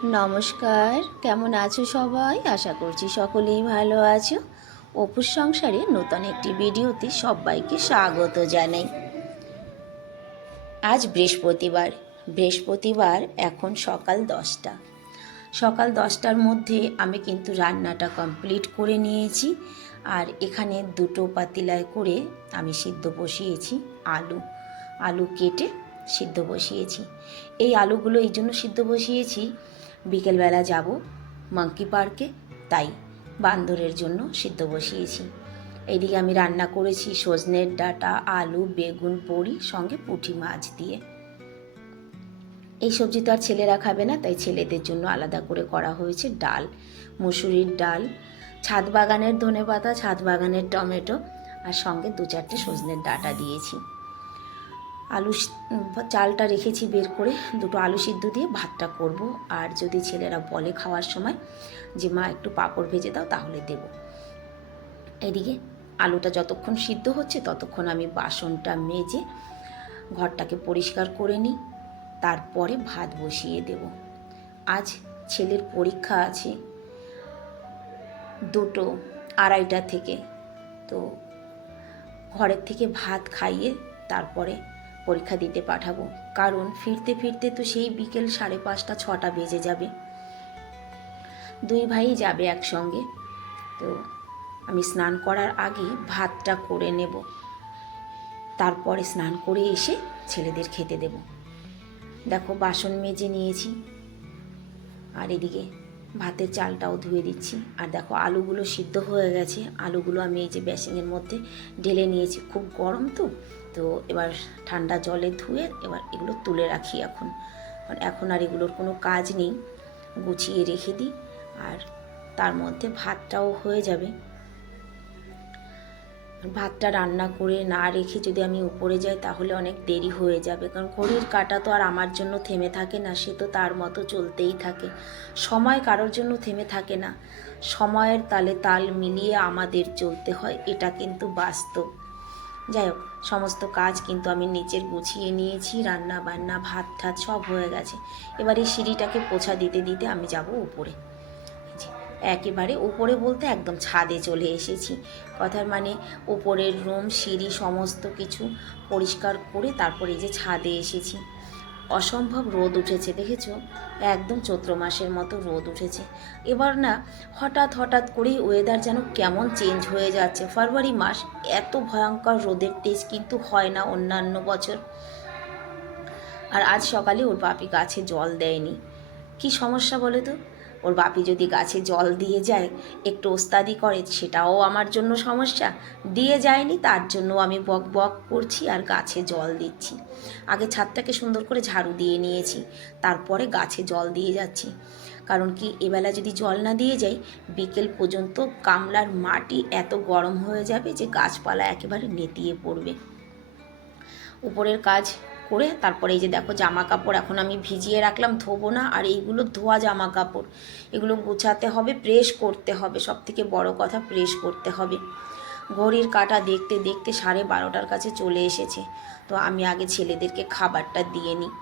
নমস্কার, কেমন আছো সবাই? আশা করছি সকলেই ভালো আছো। অপুর সংসারে নতুন একটি ভিডিওতে সবাইকে স্বাগত জানাই। আজ বৃহস্পতিবার এখন সকাল 10টা। সকাল 10টার মধ্যে আমি কিন্তু রান্নাটা কমপ্লিট করে নিয়েছি। আর এখানে দুটো পাতিলায় করে আমি সিদ্ধ বসিয়েছি আলু কেটে সিদ্ধ বসিয়েছি। এই আলুগুলো এই জন্য সিদ্ধ বসিয়েছি, বিকেলবেলা যাব মাঙ্কি পার্কে, তাই বান্দরের জন্য সিদ্ধ বসিয়েছি। এইদিকে আমি রান্না করেছি সজনের ডাঁটা, আলু, বেগুন, বড়ি, সঙ্গে পুঁটি মাছ দিয়ে। এই সবজি তো আর ছেলেরা খাবে না, তাই ছেলেদের জন্য আলাদা করে করা হয়েছে ডাল, মুসুরির ডাল, ছাদ বাগানের ধনেপাতা, ছাদ বাগানের টমেটো, আর সঙ্গে 2-4টে সজনের ডাঁটা দিয়েছি। চালটা রেখেছি বের করে, দুটো আলু সিদ্ধ দিয়ে ভাতটা করব। আর যদি ছেলেরা বলে খাওয়ার সময় যে মা একটু পাঁপড় ভেজে দাও, তাহলে দেব। এদিকে আলুটা যতক্ষণ সিদ্ধ হচ্ছে ততক্ষণ আমি বাসনটা মেজে ঘরটাকে পরিষ্কার করে নিই, তারপরে ভাত বসিয়ে দেব। আজ ছেলের পরীক্ষা আছে 2:30 থেকে, তো ঘরের থেকে ভাত খাইয়ে তারপরে পরীক্ষা দিতে পাঠাবো। কারণ ফিরতে ফিরতে তো সেই বিকেল 5:30-6টা বেজে যাবে। দুই ভাই যাবে একসঙ্গে, তো আমি স্নান করার আগে ভাতটা করে নেব, তারপরে স্নান করে এসে ছেলেদের খেতে দেব। দেখো বাসন মেজে নিয়েছি, আর এদিকে ভাতের চালটাও ধুয়ে দিচ্ছি। আর দেখো আলুগুলো সিদ্ধ হয়ে গেছে। আলুগুলো আমি এই যে বেসিনের মধ্যে ঢেলে নিয়েছি। খুব গরম তো এবার ঠান্ডা জলে ধুয়ে এবার এগুলো তুলে রাখি এখন আর এগুলোর কোনো কাজ নেই, গুছিয়ে রেখে দিই। আর তার মধ্যে ভাতটাও হয়ে যাবে। ভাতটা রান্না করে না রেখে যদি আমি উপরে যাই তাহলে অনেক দেরি হয়ে যাবে, কারণ ঘড়ির কাঁটা তো আর আমার জন্য থেমে থাকে না, সে তো তার মতো চলতেই থাকে। সময় কারোর জন্য থেমে থাকে না, সময়ের তালে তাল মিলিয়ে আমাদের চলতে হয়, এটা কিন্তু বাস্তব। যাই হোক, সমস্ত কাজ কিন্তু আমি নিচের গুছিয়ে নিয়েছি, রান্না বান্না ভাত ঠাত সব হয়ে গেছে। এবার এই সিঁড়িটাকে পোছা দিতে দিতে আমি যাব উপরে। একেবারে উপরে বলতে একদম ছাদে চলে এসেছি। কথার মানে উপরের রুম, সিঁড়ি সমস্ত কিছু পরিষ্কার করে তারপরে এই যে ছাদে এসেছি। অসম্ভব রোদ উঠেছে, দেখেছো? একদম চৈত্র মাসের মতো রোদ উঠেছে। এবার না হঠাৎ করেই ওয়েদার যেন কেমন চেঞ্জ হয়ে যাচ্ছে। ফেব্রুয়ারি মাস, এত ভয়ঙ্কর রোদের তেজ কিন্তু হয় না অন্যান্য বছর। আর আজ সকালে ওর বাপি গাছে জল দেয়নি। কি সমস্যা বলে তো? ওর বাপি যদি গাছে জল দিয়ে যায়, একটু ওস্তাদি করে, সেটাও আমার জন্য সমস্যা। দিয়ে যায়নি, তার জন্য আমি বক বক করছি আর গাছে জল দিচ্ছি। আগে ছাদটাকে সুন্দর করে ঝাড়ু দিয়ে নিয়েছি, তারপরে গাছে জল দিয়ে যাচ্ছি। কারণ কি, এবেলা যদি জল না দিয়ে যাই, বিকেল পর্যন্ত গামলার মাটি এত গরম হয়ে যাবে যে গাছপালা একেবারে নেতিয়ে পড়বে। উপরের কাজ করে তারপরে এই যে দেখো জামা কাপড় এখন আমি ভিজিয়ে রাখলাম, ধোবো না। আর এইগুলো ধোয়া জামা কাপড়, এগুলো গোছাতে হবে, প্রেস করতে হবে। সব থেকে বড় কথা, প্রেস করতে হবে। ঘড়ির কাঁটা দেখতে দেখতে 12:30টার কাছে চলে এসেছে। তো আমি আগে ছেলেদেরকে খাবারটা দিয়ে নিই,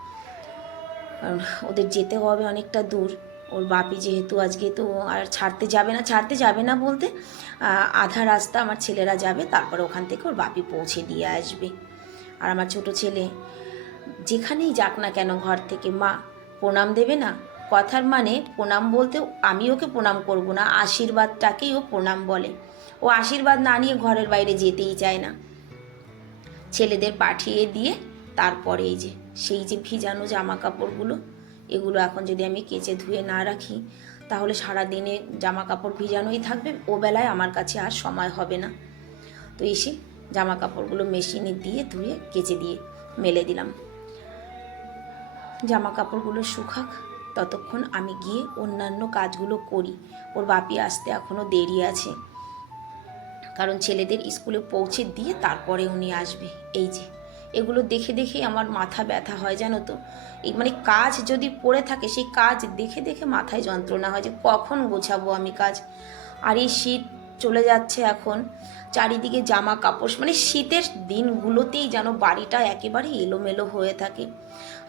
কারণ ওদের যেতে হবে অনেকটা দূর। ওর বাপি যেহেতু আজকে তো আর ছাড়তে যাবে না বলতে আধা রাস্তা আমার ছেলেরা যাবে, তারপরে ওখান থেকে ওর বাপি পৌঁছে দিয়ে আসবে। আর আমার ছোট ছেলে যেখানেই যাক না কেন ঘর থেকে, মা প্রণাম দেবে না। কথার মানে প্রণাম বলতে আমি ওকে প্রণাম করব না, আশীর্বাদটাকেই ও প্রণাম বলে। ও আশীর্বাদ না নিয়ে ঘরের বাইরে যেতেই চায় না। ছেলেদের পাঠিয়ে দিয়ে তারপরে এই যে সেই যে ভিজানো জামা কাপড়গুলো, এগুলো এখন যদি আমি কেচে ধুয়ে না রাখি তাহলে সারা দিনে জামা কাপড় ভিজানোই থাকবে, ও বেলায় আমার কাছে আর সময় হবে না। তো এসে জামা কাপড়গুলো মেশিনে দিয়ে ধুয়ে কেচে দিয়ে মেলে দিলাম। জামা কাপড়গুলো শুকাক, ততক্ষণ আমি গিয়ে অন্যান্য কাজগুলো করি। ওর বাপি আসতে এখনও দেরি আছে, কারণ ছেলেদের স্কুলে পৌঁছে দিয়ে তারপরে উনি আসবে। এই যে এগুলো দেখে দেখে আমার মাথা ব্যথা হয়, জানো তো। এই মানে কাজ যদি পড়ে থাকে, সেই কাজ দেখে দেখে মাথায় যন্ত্রণা হয় যে কখন গোছাবো আমি কাজ। আর এই শীত চলে যাচ্ছে এখন। চারিদিকে জামা কাপড়, মানে শীতের দিনগুলোতেই যেন বাড়িটা একেবারে এলোমেলো হয়ে থাকে।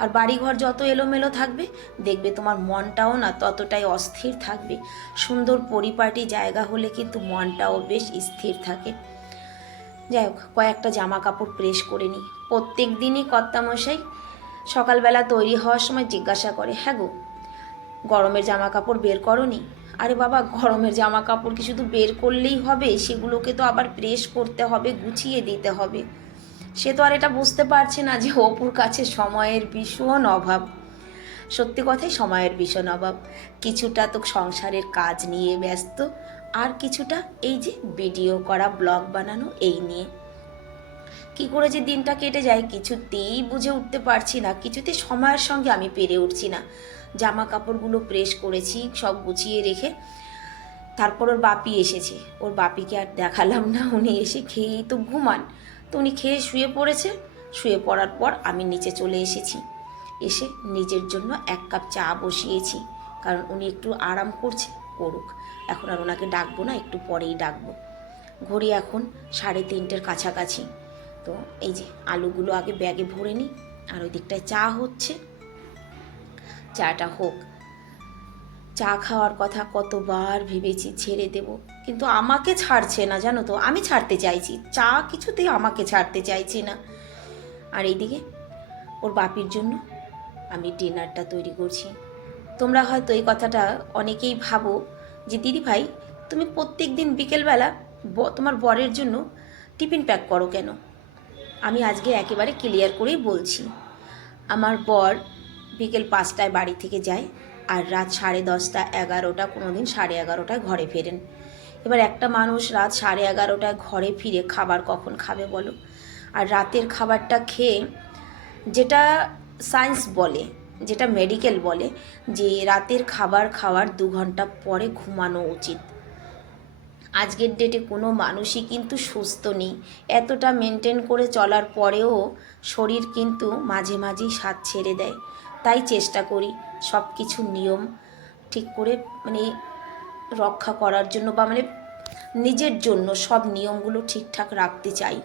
আর বাড়িঘর যত এলোমেলো থাকবে দেখবে তোমার মনটাও না ততটাই অস্থির থাকবে। সুন্দর পরিপাটি জায়গা হলে কিন্তু মনটাও বেশ স্থির থাকে। যাই হোক, কয়েকটা জামা কাপড় প্রেস করে নিই। প্রত্যেক দিনই কর্তামশাই সকালবেলা তৈরি হওয়ার সময় জিজ্ঞাসা করে, হ্যাঁ গো গরমের জামা কাপড় বের করোনি? আরে বাবা, গরমের জামা কাপড় কি শুধু বের করলেই হবে? সেগুলোকে তো আবার প্রেস করতে হবে, গুছিয়ে দিতে হবে। সে তো আর এটা বুঝতে পারছে না যে অপুর কাছে সময়ের ভীষণ অভাব। সত্যি কথাই সময়ের ভীষণ অভাব। কিছুটা তো সংসারের কাজ নিয়ে ব্যস্ত, আর কিছুটা এই যে ভিডিও করা, ব্লগ বানানো, এই নিয়ে কি করে যে দিনটা কেটে যায় কিছুতেই বুঝে উঠতে পারছি না। কিছুতে সময়ের সঙ্গে আমি পেরে উঠছি না। জামা কাপড়গুলো প্রেস করেছি সব গুছিয়ে রেখে, তারপর ওর বাপি এসেছে। ওর বাপিকে আর দেখালাম না, উনি এসে খেয়েই তো ঘুমান। তো উনি খেয়ে শুয়ে পড়েছে। শুয়ে পড়ার পর আমি নিচে চলে এসেছি। এসে নিজের জন্য 1 কাপ চা বসিয়েছি, কারণ উনি একটু আরাম করছে, করুক। এখন আর ওনাকে ডাকবো না, একটু পরেই ডাকবো। ঘড়ি এখন 3:30-এর কাছাকাছি। তো এই যে আলুগুলো আগে ব্যাগে ভরে নিই, আর ওই দিকটায় চা হচ্ছে। চাটা হোক। চা খাওয়ার কথা কতবার ভেবেছি ছেড়ে দেব, কিন্তু আমাকে ছাড়ছে না, জানো তো। আমি ছাড়তে চাইছি, চা কিছুতেই আমাকে ছাড়তে চাইছি না। আর এইদিকে ওর বাপির জন্য আমি ডিনারটা তৈরি করছি। তোমরা হয়তো এই কথাটা অনেকেই ভাবো যে দিদি ভাই তুমি প্রত্যেক দিন বিকেলবেলা তোমার বরের জন্য টিফিন প্যাক করো কেন? আমি আজকে একেবারে ক্লিয়ার করেই বলছি। আমার বর বিকেল 5টায় বাড়ি থেকে যায়, আর রাত 10:30, 11টা, কোনো দিন 11:30টায় ঘরে ফেরেন। এবার একটা মানুষ রাত 11:30টায় ঘরে ফিরে খাবার কখন খাবে বলো? আর রাতের খাবারটা খেয়ে, যেটা সায়েন্স বলে, যেটা মেডিকেল বলে, যে রাতের খাবার খাওয়ার 2 ঘন্টা পরে ঘুমানো উচিত। আজকের ডেটে কোনো মানুষই কিন্তু সুস্থ নেই। এতটা মেনটেন করে চলার পরেও শরীর কিন্তু মাঝে মাঝেই সাথ ছেড়ে দেয়। তাই চেষ্টা করি সব কিছু নিয়ম ঠিক করে, মানে রক্ষা করার জন্য, বা মানে নিজের জন্য সব নিয়মগুলো ঠিকঠাক রাখতে চাই।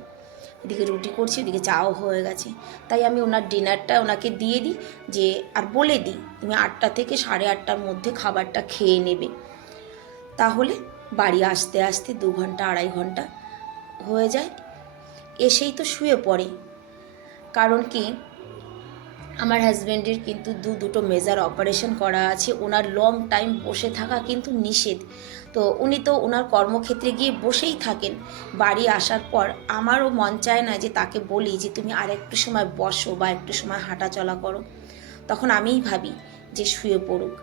এদিকে রুটি করছি, এদিকে চাও হয়ে গেছে। তাই আমি ওনার ডিনারটা ওনাকে দিয়ে দিই, যে আর বলে দিই তুমি 8টা থেকে 8:30টার মধ্যে খাবারটা খেয়ে নেবে। তাহলে বাড়ি আসতে আসতে 2 ঘন্টা 2.5 ঘন্টা হয়ে যায়। এসেই তো শুয়ে পড়ে। কারণ কি, আমার হাজব্যান্ডের কিন্তু দুটো মেজর অপারেশন করা আছে। ওনার লং টাইম বসে থাকা কিন্তু নিষেধ। তো উনি তো ওনার কর্মক্ষেত্রে গিয়ে বসেই থাকেন। বাড়ি আসার পর আমারও মন চায় না যে তাকে বলি যে তুমি আর একটু সময় বসো বা একটু সময় হাঁটাচলা করো। তখন আমিই ভাবি যে শুয়ে পড়ুক।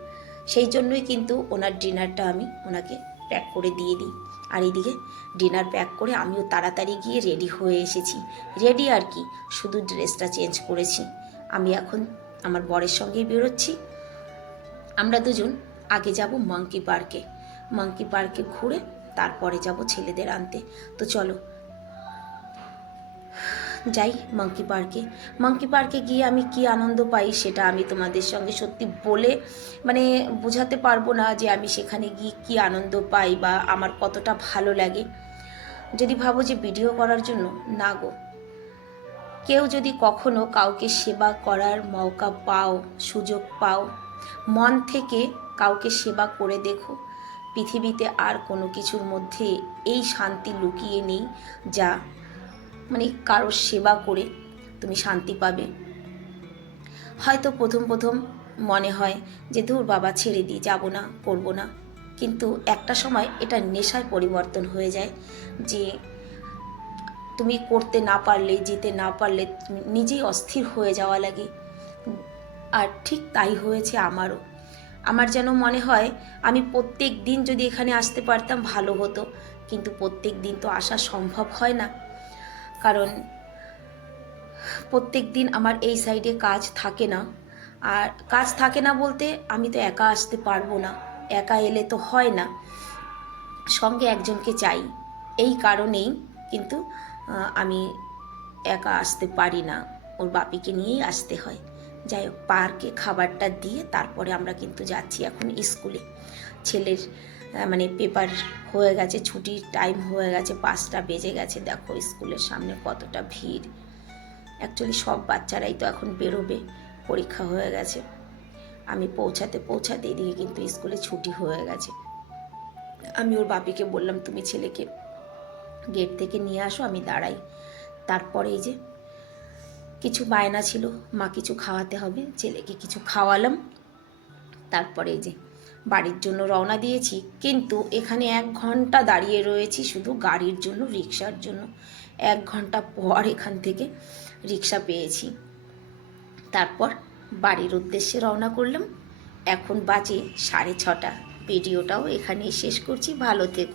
সেই জন্যই কিন্তু ওনার ডিনারটা আমি ওনাকে প্যাক করে দিয়ে দিই। আর এইদিকে ডিনার প্যাক করে আমিও তাড়াতাড়ি গিয়ে রেডি হয়ে এসেছি। রেডি আর কি, শুধু ড্রেসটা চেঞ্জ করেছি। আমি এখন আমার বরের সঙ্গেই বেরোচ্ছি। আমরা দুজন আগে যাব মাঙ্কি পার্কে। মাঙ্কি পার্কে ঘুরে তারপরে যাব ছেলেদের আনতে। তো চলো যাই মাঙ্কি পার্কে। মাঙ্কি পার্কে গিয়ে আমি কি আনন্দ পাই সেটা আমি তোমাদের সঙ্গে সত্যি বলে মানে বোঝাতে পারবো না, যে আমি সেখানে গিয়ে কি আনন্দ পাই বা আমার কতটা ভালো লাগে। যদি ভাবো যে ভিডিও করার জন্য, না গো। কেউ যদি কখনো কাউকে সেবা করার মৌকা পাও, সুযোগ পাও, মন থেকে কাউকে সেবা করে দেখো। পৃথিবীতে আর কোনো কিছুর মধ্যে এই শান্তি লুকিয়ে নেই, যা মানে কারোর সেবা করে তুমি শান্তি পাবে। হয়তো প্রথম প্রথম মনে হয় যে ধুর বাবা ছেড়ে দিই, যাব না, করব না। কিন্তু একটা সময় এটা নেশায় পরিবর্তন হয়ে যায়, যে তুমি করতে না পারলে, যেতে না পারলে তুমি নিজেই অস্থির হয়ে যাওয়া লাগে। আর ঠিক তাই হয়েছে আমারও। আমার যেন মনে হয় আমি প্রত্যেক দিন যদি এখানে আসতে পারতাম ভালো হতো, কিন্তু প্রত্যেক দিন তো আসা সম্ভব হয় না। কারণ প্রত্যেক দিন আমার এই সাইডে কাজ থাকে না। আর কাজ থাকে না বলতে আমি তো একা আসতে পারবো না, একা এলে তো হয় না, সঙ্গে একজনকে চাই। এই কারণেই কিন্তু আমি একা আসতে পারি না, ওর বাপিকে নিয়েই আসতে হয়। যাই হোক, পার্কে খাবারটা দিয়ে তারপরে আমরা কিন্তু যাচ্ছি এখন স্কুলে। ছেলের মানে পেপার হয়ে গেছে, ছুটির টাইম হয়ে গেছে, 5টা বেজে গেছে। দেখো স্কুলের সামনে কতটা ভিড়। অ্যাকচুয়ালি সব বাচ্চারাই তো এখন বেরোবে, পরীক্ষা হয়ে গেছে। আমি পৌঁছাতে এদিকে কিন্তু স্কুলে ছুটি হয়ে গেছে। আমি ওর বাপিকে বললাম, তুমি ছেলেকে গেট থেকে নিয়ে আসো, আমি দাঁড়াই। তারপরে এই যে কিছু বায়না ছিল, মা কিছু খাওয়াতে হবে, ছেলেকে কিছু খাওয়ালাম। তারপরে এই যে বাড়ির জন্য রওনা দিয়েছি, কিন্তু এখানে 1 ঘন্টা দাঁড়িয়ে রয়েছি শুধু গাড়ির জন্য, রিক্সার জন্য। 1 ঘন্টা পর এখান থেকে রিক্সা পেয়েছি। তারপর বাড়ির উদ্দেশ্যে রওনা করলাম। এখন বাজে 6:30। ভিডিওটাও এখানেই শেষ করছি। ভালো থেকো।